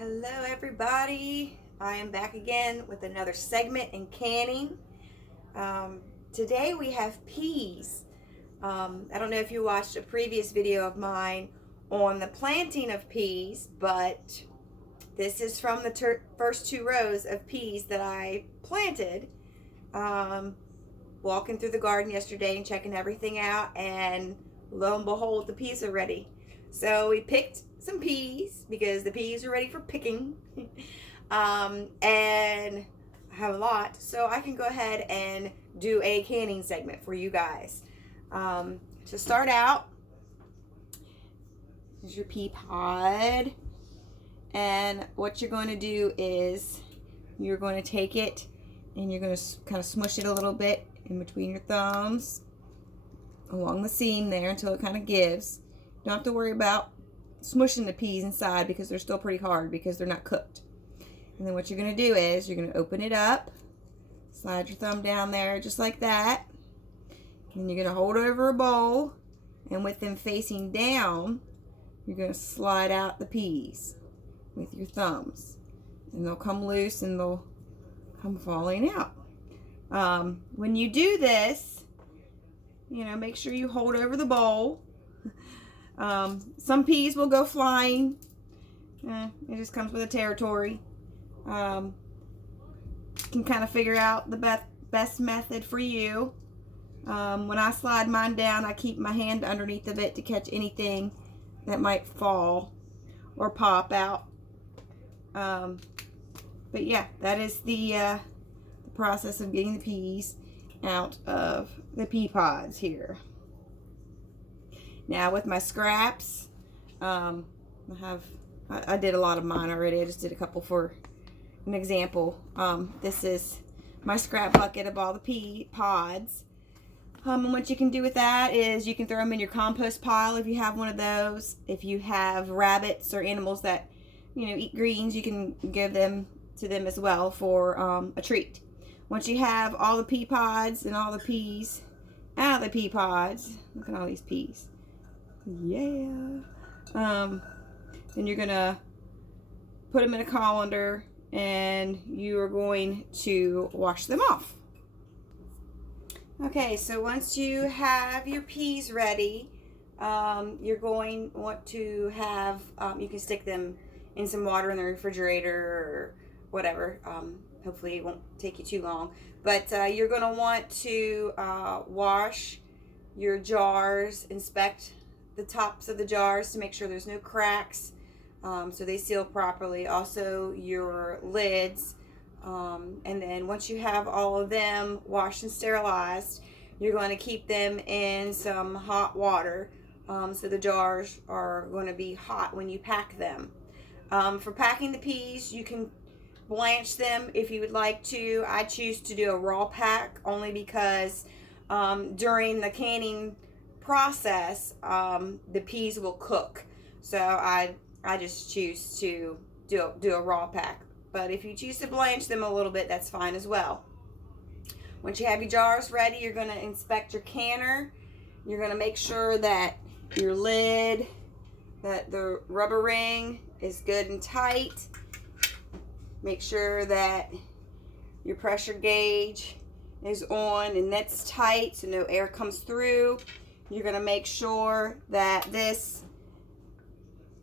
Hello everybody, I am back again with another segment in canning. Today we have peas. I don't know if you watched a previous video of mine on the planting of peas, but this is from the first 2 rows of peas that I planted. Walking through the garden yesterday and checking everything out, and lo and behold, the peas are ready. So we picked some peas because the peas are ready for picking. And I have a lot, so I can go ahead and do a canning segment for you guys. To start out, here's your pea pod. And what you're going to do is you're going to take it and you're going to kind of smush it a little bit in between your thumbs along the seam there until it kind of gives. Don't have to worry about smushing the peas inside because they're still pretty hard because they're not cooked. And then what you're going to do is you're going to open it up, slide your thumb down there just like that, and you're going to hold it over a bowl, and with them facing down, you're going to slide out the peas with your thumbs, and they'll come loose and they'll come falling out. When you do this, make sure you hold over the bowl. Some peas will go flying. It just comes with the territory. You can kind of figure out the best method for you. When I slide mine down, I keep my hand underneath of it to catch anything that might fall or pop out. But yeah, that is the process of getting the peas out of the pea pods here. Now with my scraps, I did a lot of mine already. I just did a couple for an example. This is my scrap bucket of all the pea pods. And what you can do with that is you can throw them in your compost pile if you have one of those. If you have rabbits or animals that eat greens, you can give them to them as well for a treat. Once you have all the pea pods and all the peas out of the pea pods, look at all these peas. Yeah. Then you're gonna put them in a colander and you are going to wash them off. Okay, so once you have your peas ready, you're going to want to have, you can stick them in some water in the refrigerator or whatever. Hopefully it won't take you too long. But you're going to want to wash your jars, inspect the tops of the jars to make sure there's no cracks, so they seal properly. Also your lids. And then once you have all of them washed and sterilized, you're going to keep them in some hot water. So the jars are going to be hot when you pack them. For packing the peas, you can blanch them if you would like to. I choose to do a raw pack only because during the canning process, the peas will cook. So I just choose to do a raw pack. But if you choose to blanch them a little bit, that's fine as well. Once you have your jars ready, you're going to inspect your canner. You're going to make sure that your lid, that the rubber ring is good and tight. Make sure that your pressure gauge is on and that's tight so no air comes through. You're going to make sure that this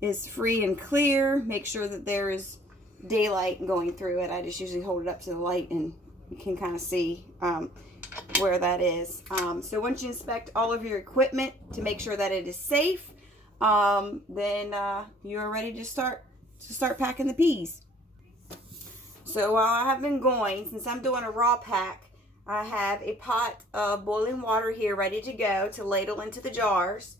is free and clear. Make sure that there is daylight going through it. I just usually hold it up to the light and you can kind of see where that is. So once you inspect all of your equipment to make sure that it is safe, then you are ready to start packing the peas. So while I have been going, since I'm doing a raw pack, I have a pot of boiling water here ready to go to ladle into the jars.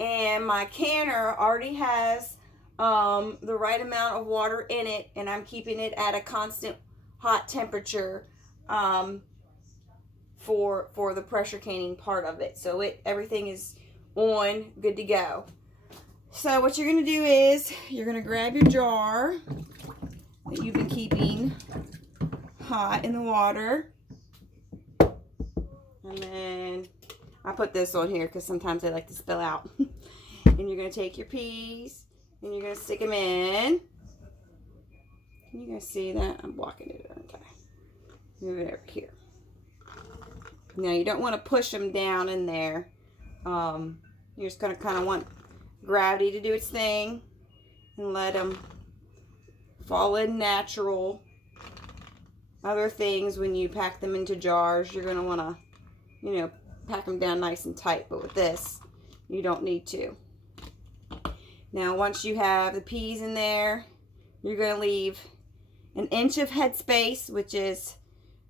And my canner already has the right amount of water in it, and I'm keeping it at a constant hot temperature for the pressure canning part of it. So everything is on, good to go. So what you're going to do is you're going to grab your jar that you've been keeping hot in the water, and then I put this on here because sometimes they like to spill out. And you're going to take your peas and you're going to stick them in. Can you guys see that? I'm blocking it, aren't I? Move it over here. Now you don't want to push them down in there. You're just going to kind of want gravity to do its thing and let them fall in natural. Other things, when you pack them into jars, you're going to want to, you know, pack them down nice and tight. But with this, you don't need to. Now, once you have the peas in there, you're going to leave an inch of headspace, which is,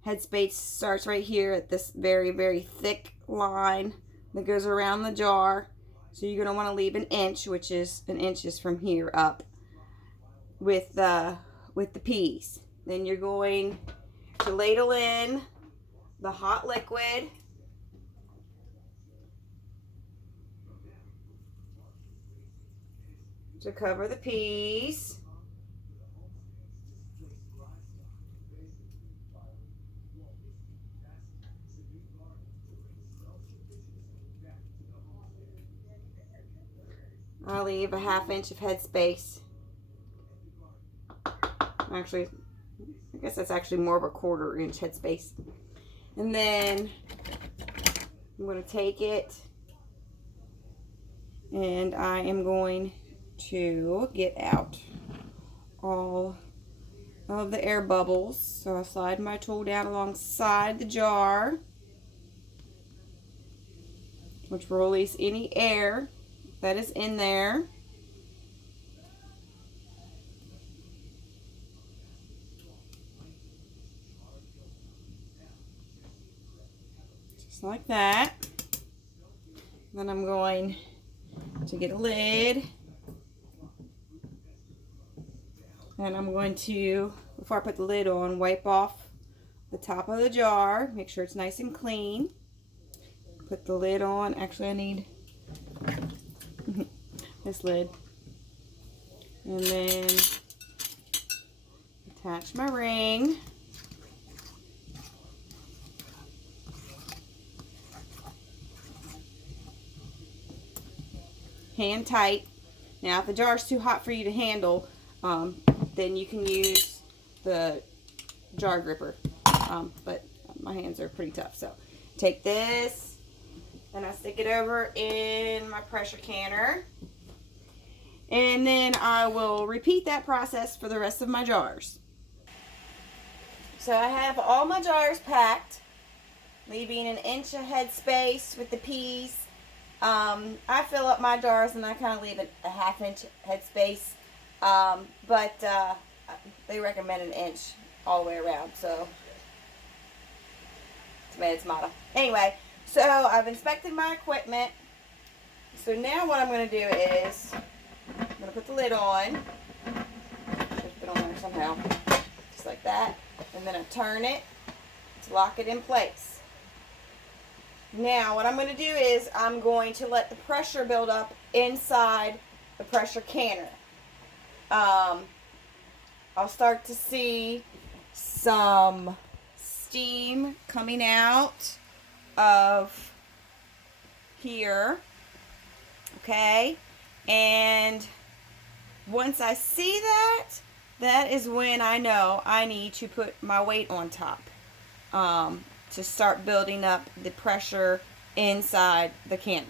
headspace starts right here at this very, very thick line that goes around the jar. So you're going to want to leave an inch, which is an inch is from here up with the peas. Then you're going to ladle in the hot liquid. To cover the peas. I'll leave a ½ inch of headspace. Actually, I guess that's actually more of a ¼ inch headspace. And then I'm going to take it and I am going to get out all of the air bubbles. So I'll slide my tool down alongside the jar, which will release any air that is in there. Just like that. Then I'm going to get a lid. And I'm going to, before I put the lid on, wipe off the top of the jar. Make sure it's nice and clean. Put the lid on. Actually, I need this lid. And then attach my ring. Hand tight. Now, if the jar is too hot for you to handle, then you can use the jar gripper. But my hands are pretty tough. So take this and I stick it over in my pressure canner. And then I will repeat that process for the rest of my jars. So I have all my jars packed, leaving an inch of headspace with the peas. I fill up my jars and I kind of leave it a ½ inch headspace. But they recommend an inch all the way around, so tomato tomato. Anyway, so I've inspected my equipment. So now what I'm going to do is I'm going to put the lid on. Shift it on there somehow, just like that, and then I turn it to lock it in place. Now what I'm going to do is I'm going to let the pressure build up inside the pressure canner. I'll start to see some steam coming out of here, okay, and once I see that, that is when I know I need to put my weight on top to start building up the pressure inside the canner.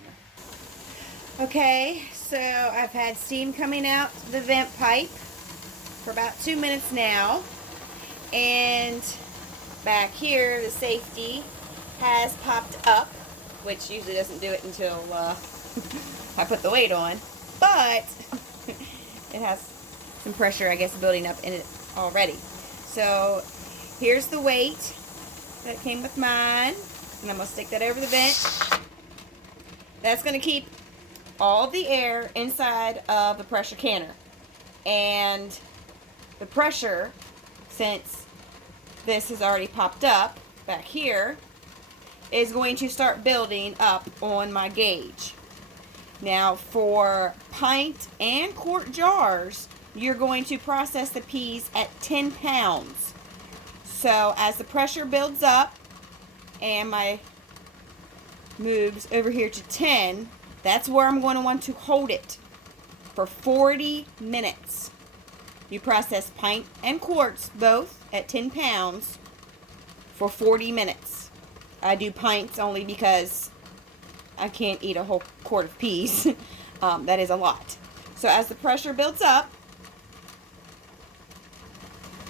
Okay, so I've had steam coming out the vent pipe for about 2 minutes now, and back here the safety has popped up, which usually doesn't do it until I put the weight on, but it has some pressure, I guess, building up in it already. So here's the weight that came with mine, and I'm going to stick that over the vent. That's going to keep all the air inside of the pressure canner, and the pressure, since this has already popped up back here, is going to start building up on my gauge. Now for pint and quart jars, you're going to process the peas at 10 pounds. So as the pressure builds up and my moves over here to 10, that's where I'm going to want to hold it for 40 minutes. You process pint and quarts both at 10 pounds for 40 minutes. I do pints only because I can't eat a whole quart of peas. That is a lot. So as the pressure builds up,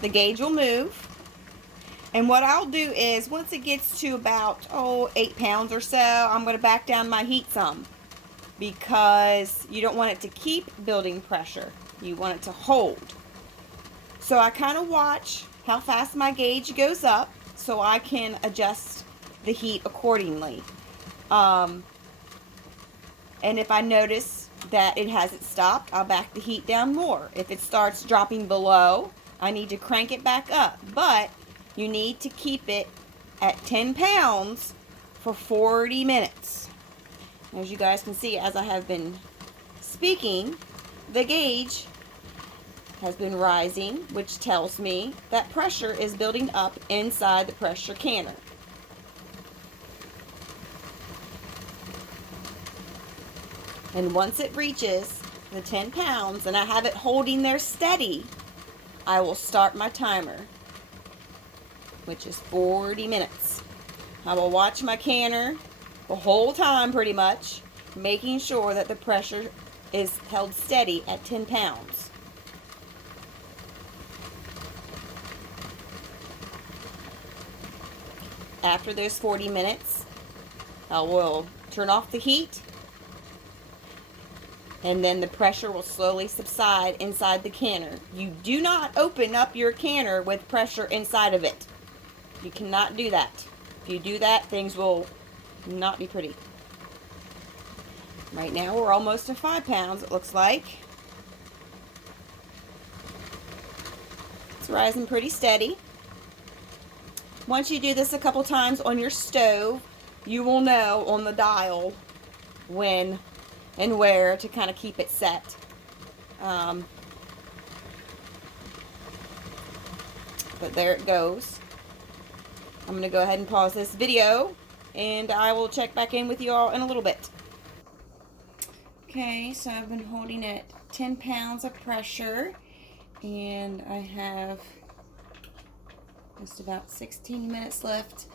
the gauge will move. And what I'll do is, once it gets to about, 8 pounds or so, I'm going to back down my heat some. Because you don't want it to keep building pressure. You want it to hold. So I kind of watch how fast my gauge goes up so I can adjust the heat accordingly. And if I notice that it hasn't stopped, I'll back the heat down more. If it starts dropping below, I need to crank it back up. But you need to keep it at 10 pounds for 40 minutes. As you guys can see, as I have been speaking, the gauge has been rising, which tells me that pressure is building up inside the pressure canner. And once it reaches the 10 pounds and I have it holding there steady, I will start my timer, which is 40 minutes. I will watch my canner the whole time pretty much, making sure that the pressure is held steady at 10 pounds. After those 40 minutes, I will turn off the heat, and then the pressure will slowly subside inside the canner. You do not open up your canner with pressure inside of it. You cannot do that. If you do that, things will not be pretty. Right now we're almost to 5 pounds, it looks like. It's rising pretty steady. Once you do this a couple times on your stove, you will know on the dial when and where to kind of keep it set. But there it goes. I'm going to go ahead and pause this video, and I will check back in with you all in a little bit. Okay, so I've been holding at 10 pounds of pressure, and I have just about 16 minutes left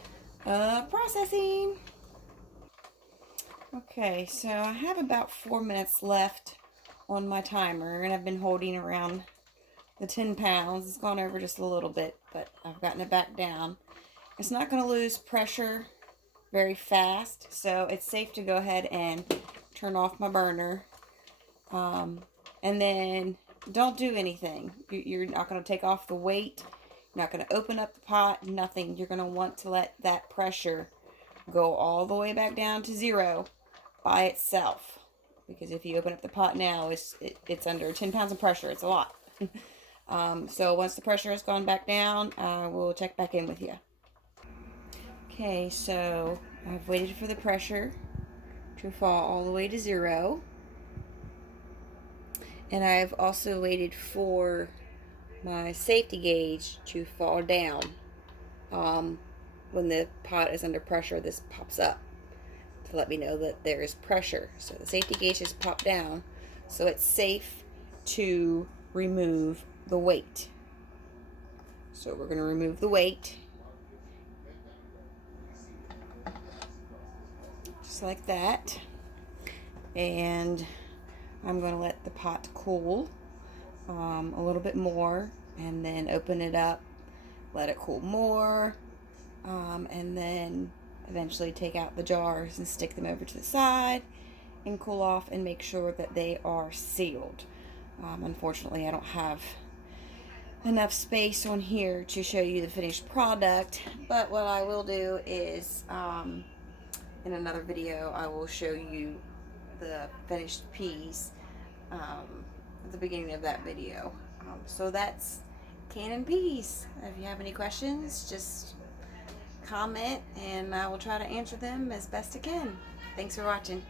of processing. Okay, so I have about 4 minutes left on my timer, and I've been holding around the 10 pounds. It's gone over just a little bit, but I've gotten it back down. It's not going to lose pressure very fast, so it's safe to go ahead and turn off my burner. And then don't do anything. You're not going to take off the weight. You're not going to open up the pot, nothing. You're going to want to let that pressure go all the way back down to 0 by itself. Because if you open up the pot now, it's under 10 pounds of pressure. It's a lot. So once the pressure has gone back down, we'll check back in with you. Okay, so I've waited for the pressure to fall all the way to 0. And I've also waited for my safety gauge to fall down. When the pot is under pressure, this pops up to let me know that there is pressure. So the safety gauge has popped down, so it's safe to remove the weight. So we're going to remove the weight. Just like that. And I'm going to let the pot cool a little bit more, and then open it up, let it cool more, and then eventually take out the jars and stick them over to the side and cool off and make sure that they are sealed. Unfortunately, I don't have enough space on here to show you the finished product, but what I will do is in another video I will show you the finished peas at the beginning of that video. So that's canning peas. If you have any questions, just comment and I will try to answer them as best I can. Thanks for watching.